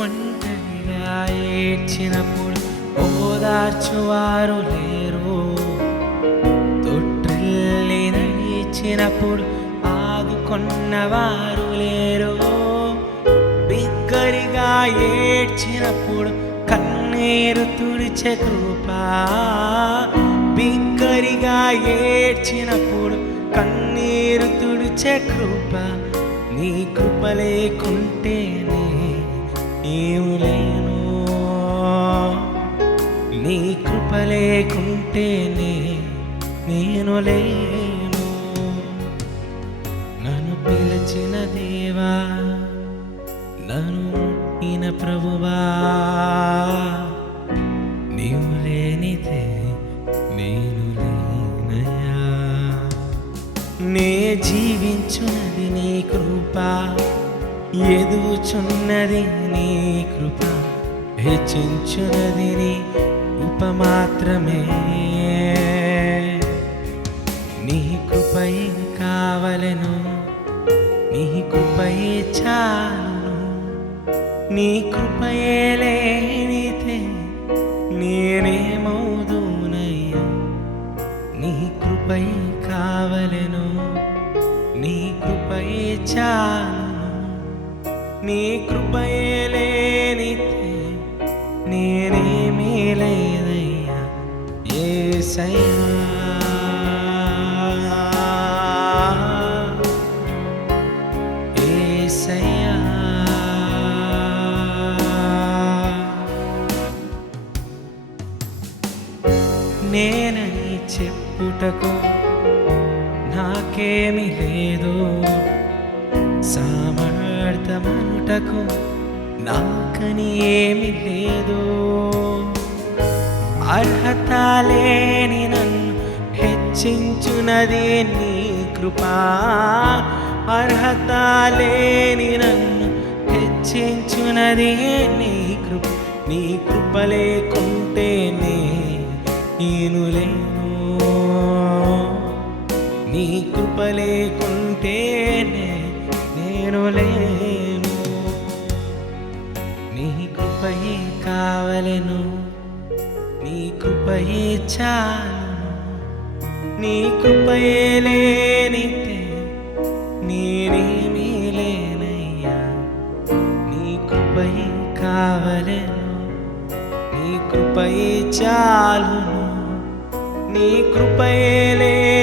ఒంటరిగా ఏడ్చినప్పుడు ఓదార్చువారు లేరు. తొట్టిల్లి నడిచినప్పుడు ఆదుకున్నవారు లేరు. బిగ్గరిగా ఏడ్చినప్పుడు కన్నీరు తుడిచే కృప. బిగ్గరిగా ఏడ్చినప్పుడు కన్నీరు తుడిచే కృప. నీ కృప లేకుంటేనే నీవు లేను. నీ కృప లేకుంటేనే నేను లేను. నన్ను పిలిచిన దేవా నన్ను ముట్టిన ప్రభువా నీవు లేనిదే నేను లేనయా నే జీవించున్నది నీ కృప ఎదుగుచున్నది నీ కృప హెచ్చించున్నది నీ కృప మాత్రమే. నీ కృపై కావలను నీ కృపయే చాలును. నీ కృపయే లేనితే నేనేమవుదునయ్యా? నీ కృపై కావలను నీ కృపయే చాలును నీ కృపయే లేనితే నేనేమీ లేదయ్యా. ఏసయ్యా. ఏసయ్యా. నేనని చెప్పుటకు నాకేమి లేదు. సామర్థ్యమనుటకు నాకని ఏమి లేదు. అర్హత లేని నన్ను హెచ్చించునది నీ కృప. అర్హత లేని నన్ను హెచ్చించునది నీ కృప. నీ కృప లేకుంటేనే నేను లేను. నీ కృప లేకుంటేనే నేను లేను. నీ కృపయే కావలను నీ కృపయే చాలు. నీ కృపయే లేనితే నేనేమీ లేనయ్యా. నీ కృపయే కావలను నీ కృపయే చాలును నీ కృపయే లేనితే